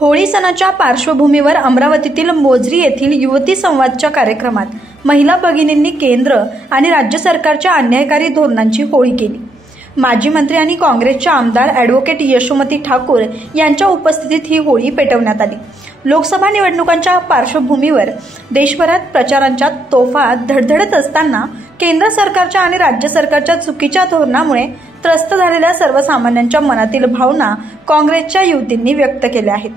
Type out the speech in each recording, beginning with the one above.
होळी सणाच्या पार्श्वभूमीवर अमरावतीतील मोझरी येथील युवती संवादच्या कार्यक्रमात महिला भगिनींनी केंद्र आणि राज्य सरकारच्या अन्यायकारी धोरणांची होळी केली। माजी मंत्री आणि काँग्रेसच्या आमदार ॲडव्होकेट यशोमती ठाकूर यांच्या उपस्थितीत ही होळी पेटवण्यात आली। लोकसभा निवडणुकांच्या पार्श्वभूमीवर देशभरात प्रचारांच्या तोफा धडधडत असताना केंद्र सरकारच्या आणि राज्य सरकारच्या चुकीच्या धोरणामुळे त्रस्त झालेल्या सर्वसामान्यांच्या मनातील भावना काँग्रेसच्या युवतींनी व्यक्त केल्या आहेत।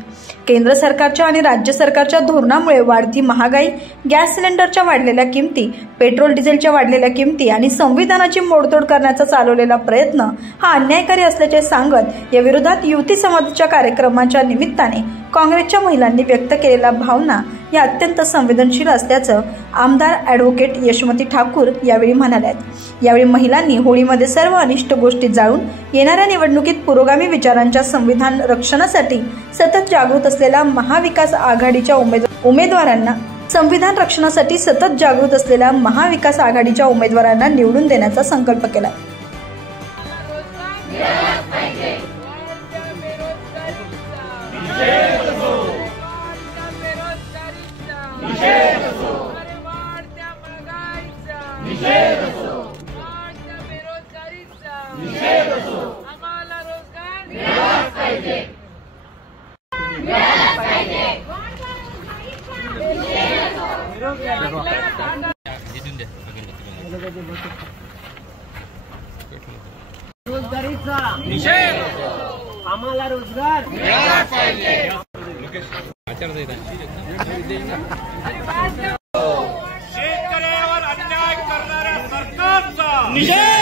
केंद्र सरकारच्या आणि राज्य सरकारच्या धोरणामुळे वाढती महागाई, गॅस सिलेंडरच्या वाढलेल्या किमती, पेट्रोल डिझेलच्या वाढलेल्या किमती आणि संविधानाची मोडतोड करण्याचा चालवलेला प्रयत्न हा अन्यायकारी असल्याचे सांगत या विरोधात युवती संवादाच्या कार्यक्रमाच्या निमित्ताने काँग्रेसच्या महिलांनी व्यक्त केलेल्या भावना या अत्यंत संवेदनशील असल्याचं आमदार ॲडव्होकेट यशोमती ठाकूर यावेळी म्हणाल्या। यावेळी महिलांनी होळीमध्ये सर्व अनिष्ट गोष्टी जाळून येणाऱ्या निवडणुकीत पुरोगामी विचारांच्या संविधान रक्षणासाठी सतत जागृत असलेल्या महाविकास आघाडीच्या उमेदवारांना निवडून देण्याचा संकल्प केला। रोजगारीचा निषेध, आम्हाला रोजगार मिळाला पाहिजे। शेतकऱ्यावर अन्याय करणाऱ्या सरकारचा निषेध।